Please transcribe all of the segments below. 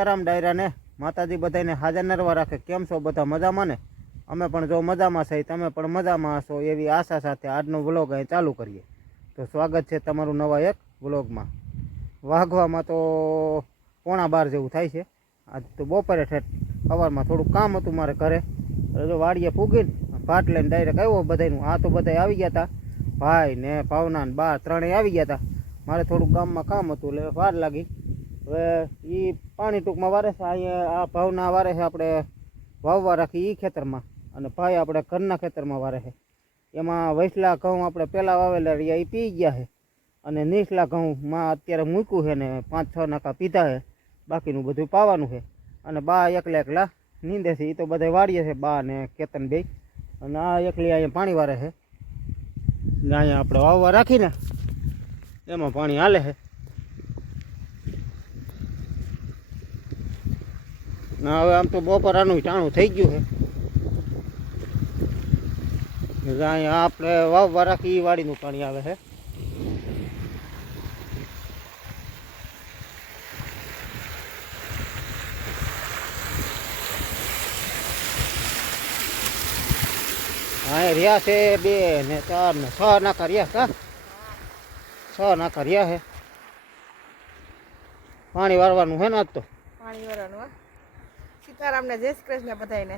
સીતારામ ડાયરાને માતાજી બધાને હાજર નરવા રાખે. કેમ છો બધા? મજામાં ને? અમે પણ જો મજામાં છે, તમે પણ મજામાં હશો એવી આશા સાથે આજનો વ્લોગ અહીં ચાલુ કરીએ. તો સ્વાગત છે તમારું નવા એક વ્લોગમાં. વાઘવામાં તો પોણા બાર જેવું થાય છે. આજ તો બપોરે ઠેઠ સવારમાં થોડુંક કામ હતું મારે ઘરે. જો વાડીએ પૂગીને ભાટ લઈને ડાયરેક્ટ આવ્યો બધાનું આ તો બધા આવી ગયા હતા ભાઈ ને ભાવના ને બા ત્રણેય આવી ગયા હતા મારે થોડુંક ગામમાં કામ હતું એટલે વાર લાગી. હવે એ પાણી ટૂંકમાં વારે છે અહીંયા આ ભાવના વારે છે આપણે વાવવા રાખી એ ખેતરમાં. અને ભાઈ આપણે ઘરના ખેતરમાં વારે છે. એમાં વૈસલા ઘઉં આપણે પહેલાં વાવેલા રહ્યા એ પી ગયા છે. અને નીસલા ઘઉંમાં અત્યારે મૂક્યું છે ને પાંચ છ નાકા પીધા છે. બાકીનું બધું પાવાનું છે. અને બા એકલા એકલા નીંદે છે એ તો બધા વાળીએ છે, બા ને કેતન બે અને આ એકલી અહીંયા પાણી વારે છે. ને અહીંયા આપણે વાવવા રાખીને એમાં પાણી હાલે છે. ના, હવે આમ તો બપોરાનું ટાણું થઈ ગયું છે. અહીંયા આપણે વાવવા રાખી વાડીનું પાણી આવે છે. હા રહ્યા છે બે ને ચાર ને છ નાકા રહ્યા કા છ નાકા રહ્યા છે. પાણી વારવાનું છે ને આજ તો? પાણી વાળવાનું સીતારામને જય શ્રી કૃષ્ણ બધાયને.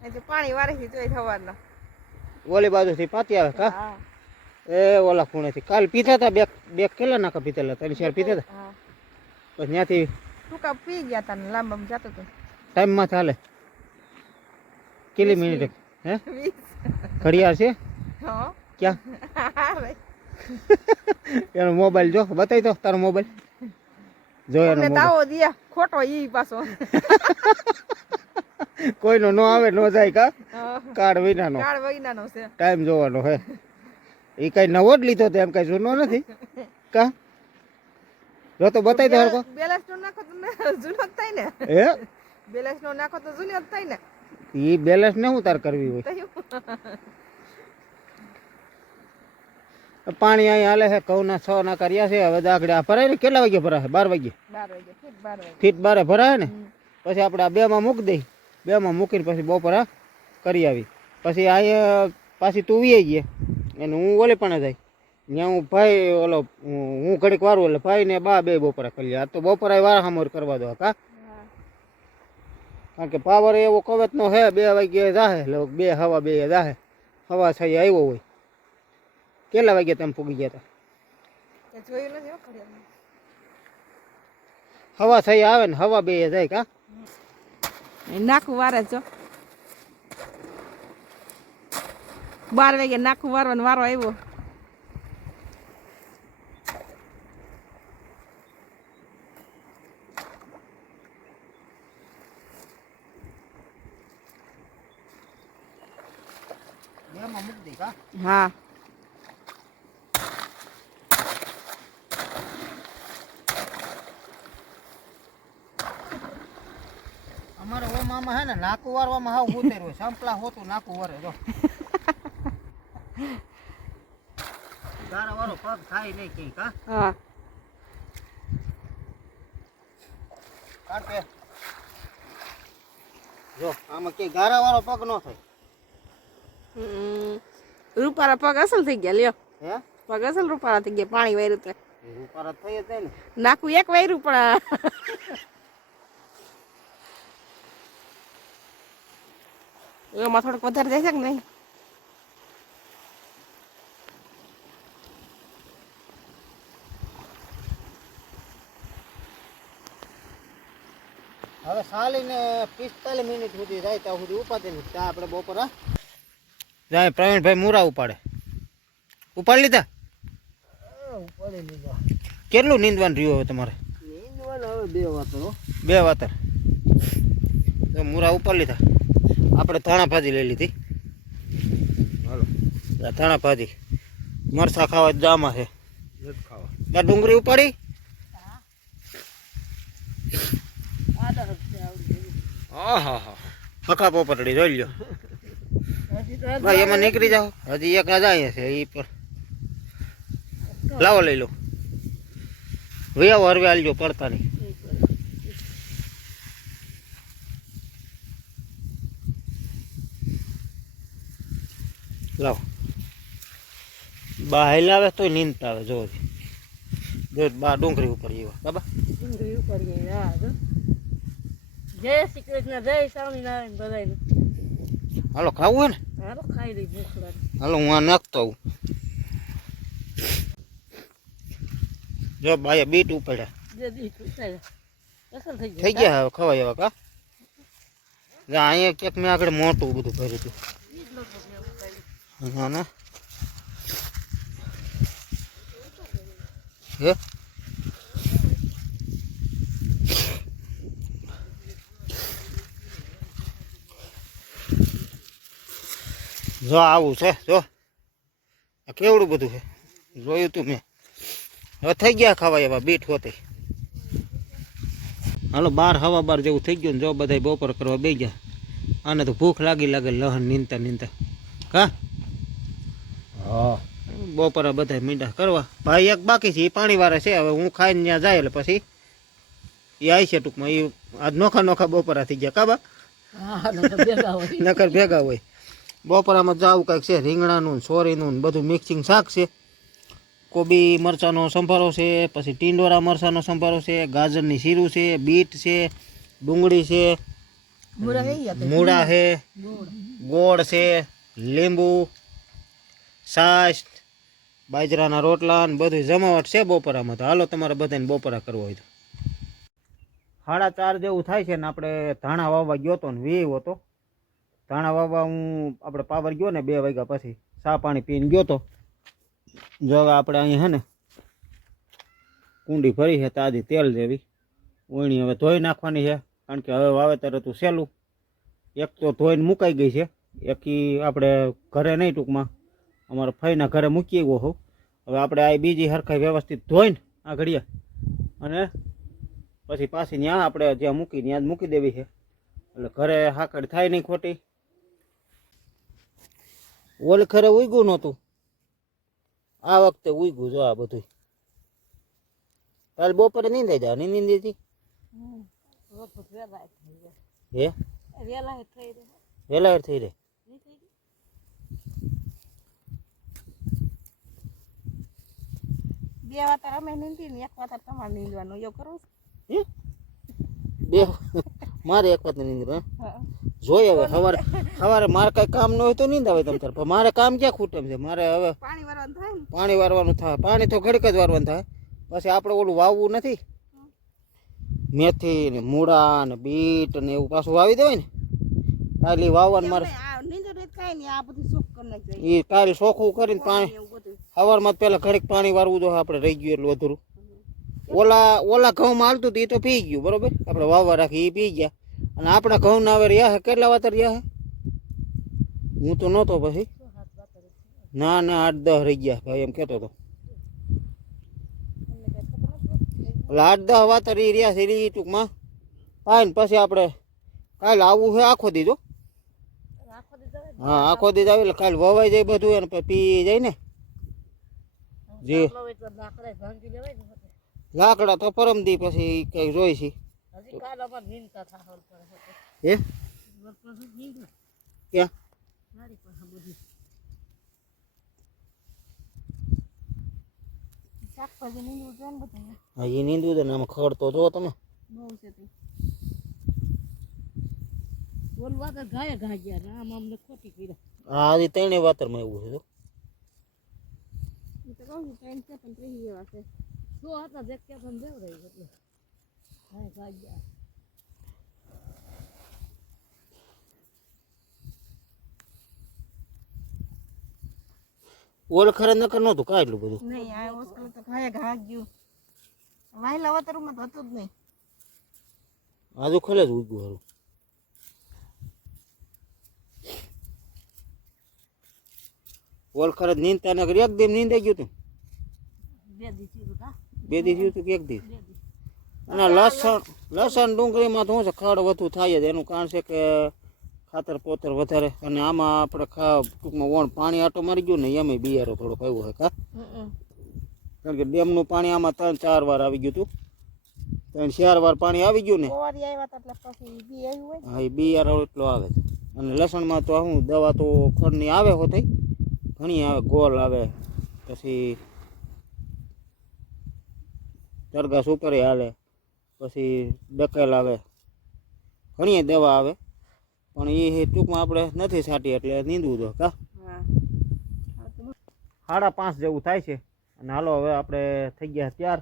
અહીંથી પાણી વારી છે જોઈ સવારના. ઓલી બાજુથી પાતી આવે કા એ ઓલા ખૂણેથી. કાલ પીતા હતા બે બે કેટલા નાકા પીતેલા ત્રણ ચાર પીતા હતા પછી ત્યાંથી ટૂંકા પી ગયા હતા ને? લાંબા જતો હતું ટાઈમમાં ચાલે. કેટલી મિનિટ? હે? ઘડિયાળ છે? હા. ક્યાં? એનો મોબાઈલ જો બતાવી દો તારો મોબાઈલ. જો એનો તાવો દિયા ખોટો ઈ પાછો. કોઈનો નો આવે નો જાય કા. કાર્ડ વિનાનો. કાળ વૈનાનો છે. ટાઈમ જોવાનો હે. એ કઈ નવો જ લીધો તો એમ કઈ જૂનો નથી? કા? જો તો બતાવી દો હરકો બેલેન્સ નો નાખો તો જૂનો થાય ને. હે? બેલેન્સ નો નાખો તો જૂનો થાય ને. ઈ બેલેન્સ ને હું તાર કરવી હોય? પાણી અહીંયા હાલે છે ઘઉંના છ ના કર્યા છે હવે દાખડે આ ભરાય ને? કેટલા વાગે ભરાશે બાર વાગે ફીટ બાર ભરાય ને? પછી આપણે આ બેમાં મૂકી દઈ બેમાં મૂકીને પછી બપોરા કરી આવી પછી અહીંયા પાછી તું વીએ ગઈ અને હું ઓલે પણ જાય ત્યાં હું ભાઈ ઓલો હું ઘડીક વારું એટલે ભાઈ ને બા બે બપોરા કરી લે. આ તો બપોરા વાર સામોર કરવા દો કા? હા. કારણ કે પાવર એવો કવચનો હે બે વાગે જાહે એટલે બે હવા બે જાહે. હવા થઈ આવ્યો હોય. કેટલા વાગ્યા તમે પૂગી ગયા હતા? જોયું નથી હવા થઈ આવે ને હવા બે જાય કા? નાખું વારે જો બાર વાગે નાખું વારવાનો વારો આવ્યો. હા અમારે ઓ મામા હે ને નાકું વારવામાં હાવ ઉતેર હોય સંપલા હોતું નાકું વરે જો. ગારા વાળો પગ થાય નહીં કઈ કા હા. કે જો આમાં કઈ ગારા વાળો પગ ન થાય. રૂપારા પગ અસલ થઈ ગયા લ્યો. હે? પગ અસલ રૂપારા થઈ ગયા પાણી વાર્યું તે. રૂપારા થઈ જાય ને. નાકુ એક વાર્યું પણ એમાં થોડુંક વધારે જાય છે કે નહીં? હવે સાલીને પિસ્તાલીસ મિનિટ સુધી જાય ત્યાં સુધી ઉપાડે ને ત્યાં આપણે બપોરા જાય પ્રવીણભાઈ મુરા ઉપાડે. ઉપાડી લીધા? ઉપાડી લીધા. કેટલું નીંદવાનું રહ્યું હવે તમારે? નીંદવાન હવે બે વાતર બે વાતર. તો મુરા ઉપાડી લીધા. આપણે ધાણા ભાજી લઈ લીધી. ધાણા ભાજી. મરસા ખાવા જામાં છે આ ડુંગળી ઉપાડી? હકા પોપટડી જોઈ લો ભાઈ એમાં નીકળી જાઓ. હજી એક જાય છે એ પર. લાવો લઈ લો. વ્યાવ હરવે આલજો પડતા નહીં. લાવ. બા હેલાવે તોય નીંદતા આવે જો જો બા ડુંગળી ઉપર જેવા બાબા. ડુંગળી ઉપર જય શ્રી કૃષ્ણ જય સ્વામિનારાયણ બધાને હાલો ખાવું હોય ને? હાલો ખાઈ લઈ ભૂખ લાગે હાલો હું આ નાખતો આવું. જો બાએ બીટ ઉપાડ્યા. દી થઈ થઈ ગયા હવે ખવાય એવા કા? અહીંયા ક્યાંક મેં આગળ મોટું બધું ભર્યું હતું. ના ના હે જો આવું છે, જો. આ કેવડું બધું છે? જોયું તું મેં. હવે થઈ ગયા ખાવા એવા, બીટ હોતે. હાલો, બાર હવા બાર જેવું થઈ ગયું ને જો બધા બપોર કરવા બે ગયા. આને તો ભૂખ લાગી લાગે લહન નીંદતા નીંદતા કા? હા બપોરે બધા મીંડા કરવા. ભાઈ એક બાકી છે એ પાણી વાળા છે હવે હું ખાઈને ત્યાં જાય એટલે પછી એ આવી છે ટૂંકમાં. એ આજ નોખા નોખા બપોરા થઈ ગયા કાબા નકર ભેગા હોય. નકર ભેગા હોય. બપોરામાં જાવું કાંઈક છે રીંગણાનું સોરીનું બધું મિક્સિંગ શાક છે. કોબી મરચાંનો સંભારો છે પછી ટીંડોરા મરચાંનો સંભારો છે ગાજરની શીરું છે બીટ છે ડુંગળી છે મૂળા છે ગોળ છે લીંબુ છાશ બાજરાના રોટલા ને બધું જમાવટ છે બપોરામાં. તો હાલો તમારે બધાને બપોરા કરવો હોય તો. સાડા ચાર જેવું થાય છે ને આપણે ધાણા વાવવા ગયો તો ને વેવ હતો. ધાણા વાવવા હું આપણે પાવર ગયો ને બે વાગ્યા પછી ચા પાણી પીને ગયો તો. જો હવે આપણે અહીં હે ને કુંડી ભરી છે તાજી તેલ જેવી. ઓણી હવે ધોઈ નાખવાની છે કારણ કે હવે વાવેતર હતું સહેલું એક તો ધોઈને મુકાઈ ગઈ છે. એકી આપણે ઘરે નહીં ટૂંકમાં. અમારા ફઈના ઘરે મૂકી આવ્યો હોઉં. હવે આપણે આ બીજી હરખાઈ વ્યવસ્થિત ધોઈને આ ઘડિયા અને પછી પાછી ત્યાં આપણે જ્યાં મૂકી ત્યાં જ મૂકી દેવી છે. એટલે ઘરે હાકડ થાય નહીં ખોટી. ઓલ ખરે ઉગ્યું નહોતું. આ વખતે ઉગ્યું જો આ બધું કાલ બપોરે નીંદાઈ જાવ નહીં હતી વખત વેલા થઈ ગયા હે? વેલા થઈ રહ્યા વેલા થઈ રે નહીં થઈ ગઈ બે વાતર અમે નીંદી ને એક વાતર તમારે નીંદવાનું. એવું કરવું હે? બે મારે એક વાત નીંદ હા. જોઈએ હવે સવારે સવારે મારે કઈ કામ ન હોય તો નીંદ આવે તમ તાર. મારે કામ ક્યાં ખૂટમ છે? મારે હવે પાણી વારવાનું થાય પાણી વારવાનું થાય. પાણી તો ઘડીક જ વારવાનું થાય. પછી આપણે ઓલું વાવવું નથી. મેથી ને મૂળા ને બીટ ને એવું પાછું વાવી દેવાય ને. કાલે વાવવાનું મારે એમ નહીં, આ નીંદો નહીં કાંઈ આ બધું સુખ કરી એ કાલે સોખું કરીને પાણી સવારમાં પહેલાં ઘડીક પાણી વારવું જો આપણે રહી ગયું એટલું અધૂરું. ઓલા ઓલા ઘઉંમાં હાલતું હતું એ તો પી ગયું બરોબર? આપણે વાવવા રાખી એ પી ગયા. અને આપણા ઘઉં ના હવે રહ્યા હે કેટલા વાતર રહ્યા હે? હું તો નહોતો પછી. ના ના આઠ દસ રહી ગયા ભાઈ એમ કહેતો હતો. એટલે આઠ દસ વાતર એ રહ્યા છે એ ટૂંકમાં. પાય ને પછી આપણે કાલે આવવું છે આખો દીધો. હા. આખો દીધ આવે એટલે કાલે વવાઈ જાય બધું એને પી જાય ને. જી. લાકડા ભાંગી લેવાય ને હોતે. લાકડા તો પરમ દી પછી કઈ જોઈ છે. હજી કાલ અમારે નીંદતા પડે હે? વરસાદ જ નીંદું. ક્યાં? મારી પાસે બધી. શાકભાજી નીંદવું જોઈએ ને બધું હા એ નીંદવું છે ને આમાં ખડ તો જો તમે. બહુ છે તે. બોલવા તો ગાય ગયા આમ અમને ખોટી કર્યા. હા હજી ત્રણેય વાતરમાં એવું છે કહું છે પણ છે શું હતા જે પણ દેવ રહી એટલે ઓલ ખરે નકર નહોતું કાંઈ એટલું બધું. નહીં આ ઓસ્કર તો ખાય ઘા ગયું વાયલા માં તો હતું જ નહીં. આજુ ખરે જ ઉગ્યું હારું. ઓલ જ નીંદતા નકર એક દિન નીંદાઈ ગયું હતું બે દી થયું કે એક દી? અને લસણ લસણ ડુંગળીમાં તો શું છે ખડ વધુ થાય જ. એનું કારણ છે કે ખાતર પોતર વધારે. અને આમાં આપણે ખા ટૂંકમાં વણ પાણી આટો મારી ગયું ને એમાં બિયારો થોડોક આવ્યો હોય કા? કારણ કે ડેમનું પાણી આમાં ત્રણ ચાર વાર આવી ગયું હતું ત્રણ ચાર વાર પાણી આવી ગયું ને. હા એ બિયારો એટલો આવે છે. અને લસણમાં તો શું દવા તો ખડની આવે હોતી. ઘણી આવે ગોલ આવે પછી તરગા સુપરી હાલે પછી ડકેલ આવે. ઘણી દવા આવે પણ એ ટૂંકમાં આપણે નથી છાંટી એટલે નીંદવું તો કા. સાડા પાંચ જેવું થાય છે. અને હાલો હવે આપણે થઈ ગયા ત્યાર.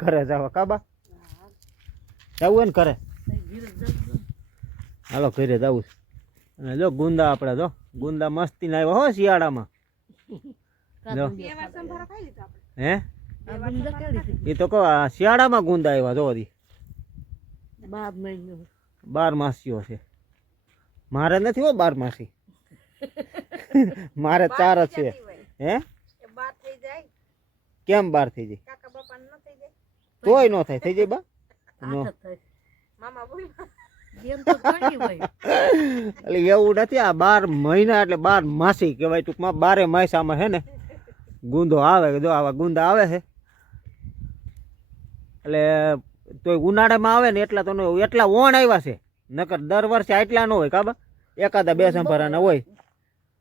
ઘરે જવા કાબા જવું હોય ને ઘરે. હાલો ઘરે જવું છે. અને જો ગુંદા આપણે જો. ગુંદા મસ્તી આવ્યા હો શિયાળામાં. જો. કાંદું બે વાર સંભારો ખાઈ લીધો આપણે. હે? એ તો કહો આ શિયાળામાં ગુંદા આવ્યા જો હજી. બાર મહિનો. બાર માસીઓ છે. મારે નથી હો બાર માસી. મારે ચાર જ છે. હે? એ બાર થઈ જાય. કેમ બાર થઈ જાય? કાકા બાપા ન થઈ જાય. તોય ન થાય. થઈ જાય બા? નો. મામા તો એટલે એવું નથી આ બાર મહિના એટલે બાર માસી કહેવાય ટૂંકમાં. બારે માસામાં છે ને ગુંદો આવે જો આવા ગુંદા આવે છે એટલે તોય ઉનાળામાં આવે ને એટલા તો એટલા ઓણ આવ્યા છે. નકર દર વર્ષે આટલા ન હોય કાબા એકાદા બે સંભારાના હોય.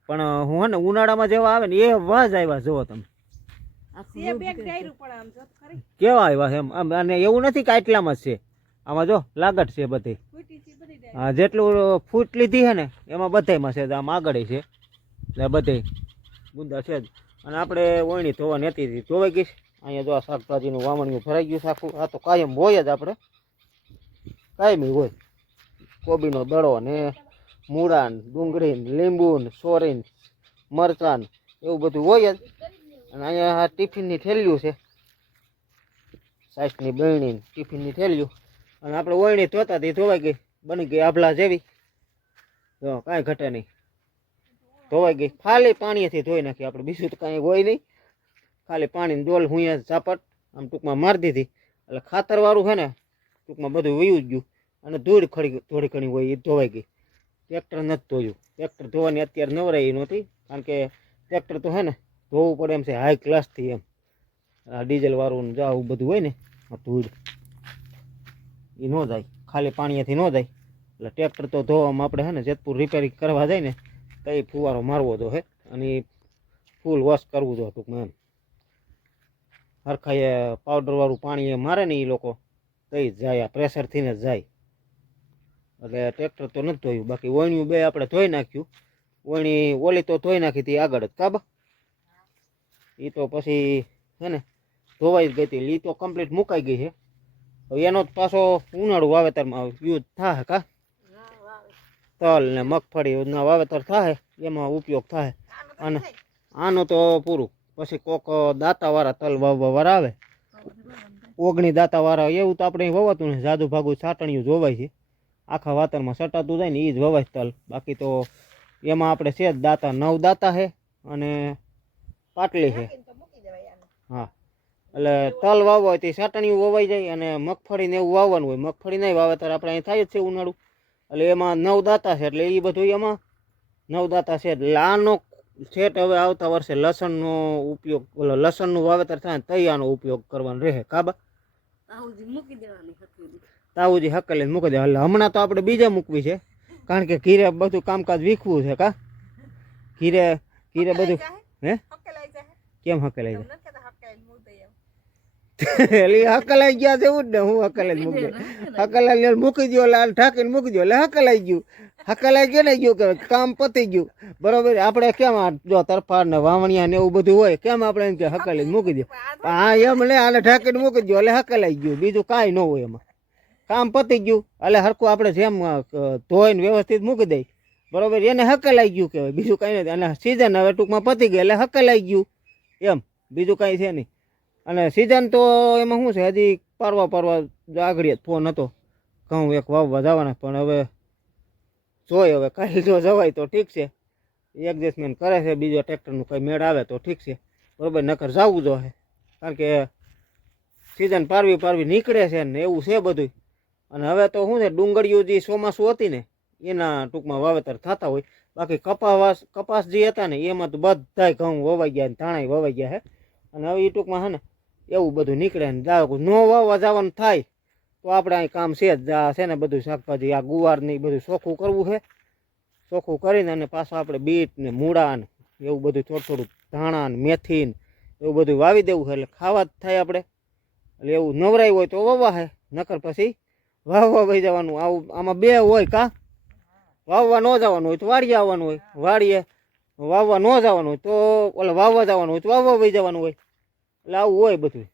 પણ હું હે ને ઉનાળામાં જેવા આવે ને એ વાજ આવ્યા જુઓ તમે. આમ તો કેવા આવ્યા છે એમ? આમ અને એવું નથી કે આટલામાં જ છે. આમાં જો લાગત છે બધી. હા, જેટલું ફૂટ લીધી છે ને, એમાં બધાયમાં છે, આમ આગળ છે. એટલે બધે ગુંદા છે જ. અને આપણે ઓયણી ધોવાની હતી હતી ધોવાઈ ગઈ. અહીંયા જો આ શાકભાજીનું વાવણિયું ભરાઈ ગયું આખું. આ તો કાયમ હોય જ આપણે. કાયમી હોય. કોબીનો દડો ને મૂળાન ડુંગળીન લીંબુન સોરીન લીંબુ ને સોરી મરચાં એવું બધું હોય જ. અને અહીંયા આ ટિફિનની થેલીયું છે. સાઈસની બહેણીની ટિફિનની થેલીઓ. અને આપણે ઓયણી ધોતા ધોવાઈ ગઈ. બની ગઈ આભલા જેવી. જો, કાંઈ ઘટે નહીં. ધોવાઈ ગઈ. ખાલી પાણીથી ધોઈ નાખી આપણે. બીજું તો કાંઈ હોય નહીં. ખાલી પાણીની ડોલ હું અહીંયા ઝાપટ આમ ટૂંકમાં મારી દીધી. એટલે ખાતરવાળું છે ને, ટૂંકમાં બધું વયું જ ગયું. અને ધૂળ ખડી થોડી ઘણી હોય એ ધોવાઈ ગઈ. ટ્રેક્ટર નથી ધોયું. ટ્રેક્ટર ધોવાની અત્યારે નવરાઈ નહોતી. કારણ કે ટ્રેક્ટર તો છે ને, ધોવું પડે એમ છે હાઈ ક્લાસથી એમ. આ ડીઝલવાળું જાવું બધું હોય ને ધૂળ. એ ન જાય. ખાલી પાણીથી ન જાય. એટલે ટ્રેક્ટર તો ધોવામાં આપણે છે ને જેતપુર રિપેરિંગ કરવા જાય ને એ ફુવારો મારવો તો હે અને ફૂલ વોશ કરવું તો ટૂંકમાં એમ. હરખાએ પાવડરવાળું પાણી એ મારે ને એ લોકો, તો જ જાય, આ પ્રેશરથી ને જાય. એટલે ટ્રેક્ટર તો નથી ધોયું, બાકી ઓયણિયું બે આપણે ધોઈ નાખ્યું. ઓયણી ઓલી તો ધોઈ નાખી હતી આગળ જ કાબા એ તો પછી હે ને ધોવાઈ જ ગઈ હતી એ તો કમ્પ્લીટ મુકાઈ ગઈ છે. હવે એનો જ પાછો ઉનાળુ વાવેતરમાં યુઝ થાય કા? હા. તલ ને મગફળીના વાવેતર થાય એમાં ઉપયોગ થાય અને-. આનું તો પૂરું. પછી કોક દાંતાવાળા તલ વાવવા વાળા આવે. ઓગણી દાંતાવાળા એવું તો આપણે વવાતું ને જાદુ ભાગું છાટણીયું જોવાય છે. આખા વાતરમાં સટાતું જાય ને એ જ વવાય તલ. બાકી તો એમાં આપણે છે જ દાંતા. નવ દાંતા છે અને પાટલી છે. હા. એટલે તલ વાવવા હોય તે સાટણીયું વવાઈ જાય અને મગફળીને એવું વાવવાનું હોય. મગફળી નહીં વાવેતર. આપણે અહીં થાય જ છે ઉનાળું. એટલે એમાં નવ દાંતા છે એટલે એ બધું એમાં નવ દાંતા છે. એટલે આનો સેટ હવે આવતા વર્ષે લસણનો ઉપયોગ ઓલો લસણનું વાવેતર થાય તઈ આનો ઉપયોગ કરવાનો રહે કાબા. તાવુજી હકલે મૂકી દેવા. એટલે હમણાં તો આપણે બીજે મૂકવી છે. કારણ કે ઘીરે બધું કામકાજ વીખવું છે કા? ઘીરે ઘીરે બધું હે? કેમ હકેલાઈ એમ નથી કહેતા હકેલાઈને મૂકી દઈએ એમ. એટલે હકલાઈ ગયા તેવું જ ને હું હકલાઈ મૂકી હકલાઈ મૂકી દો લાલ ઢાંકીને મૂકી દો એટલે હકલાઈ ગયું. હકલાઈ ગયો ને ગયું કે કામ પતી ગયું. બરોબર આપણે કેમ જો તરફાર ને વાવણિયા ને એવું બધું હોય કેમ આપણે એમ કે હકલાઈ મૂકી દો હા એમ લે આને ઢાંકીને મૂકી દો એટલે હકલાઈ ગયું. બીજું કાંઈ ન હોય એમાં. કામ પતી ગયું એટલે હરખું આપણે જેમ ધોઈને વ્યવસ્થિત મૂકી દઈ. બરોબર એને હકલાઈ ગયું કહેવાય. બીજું કાંઈ નથી. અને સિઝન હવે ટૂંકમાં પતી ગઈ એટલે હકલાઈ ગયું. એમ બીજું કાંઈ છે નહીં. અને સિઝન તો એમાં શું છે, હજી પરવા પરવા આગળ ફોન હતો. ઘઉં એક વાવવા જવાના પણ હવે જોઈ, હવે કાલે જો જવાય તો ઠીક છે. એડજસ્ટમેન્ટ કરે છે, બીજો ટ્રેક્ટરનું કંઈ મેળ આવે તો ઠીક છે. બરોબર, નકર જવું જોઈએ કારણ કે સિઝન પારવી પારવી નીકળે છે ને એવું છે બધું અને હવે તો શું છે, ડુંગળીઓ જે ચોમાસું હતી ને, એના ટૂંકમાં વાવેતર થતા હોય. બાકી કપાસ કપાસ જે હતા ને, એમાં તો બધાય ઘઉં વવાઈ ગયા ને ધાણાય વવાઈ ગયા છે અને હવે એ ટૂંકમાં છે ને એવું બધું નીકળે ને જાવ નો વાવવા જવાનું થાય, તો આપણે અહીં કામ છે જ છે ને બધું શાકભાજી, આ ગુવારને એ બધું ચોખ્ખું કરવું છે. ચોખ્ખું કરીને અને પાછું આપણે બીટ ને મૂળા એવું બધું થોડું થોડું ધાણા ને મેથી ને એવું બધું વાવી દેવું છે, એટલે ખાવા જ થાય આપણે. એટલે એવું નવરાય હોય તો વાવવા હે, નકર પછી વાવવા વહી જવાનું. આવું, આમાં બે હોય કા? વાવવા ન જવાનું હોય તો વાડીએ આવવાનું હોય. વાડીએ વાવવા ન જવાનું હોય તો ઓલા વાવવા જવાનું હોય તો વાવવા વહી જવાનું હોય. આવું હોય બધું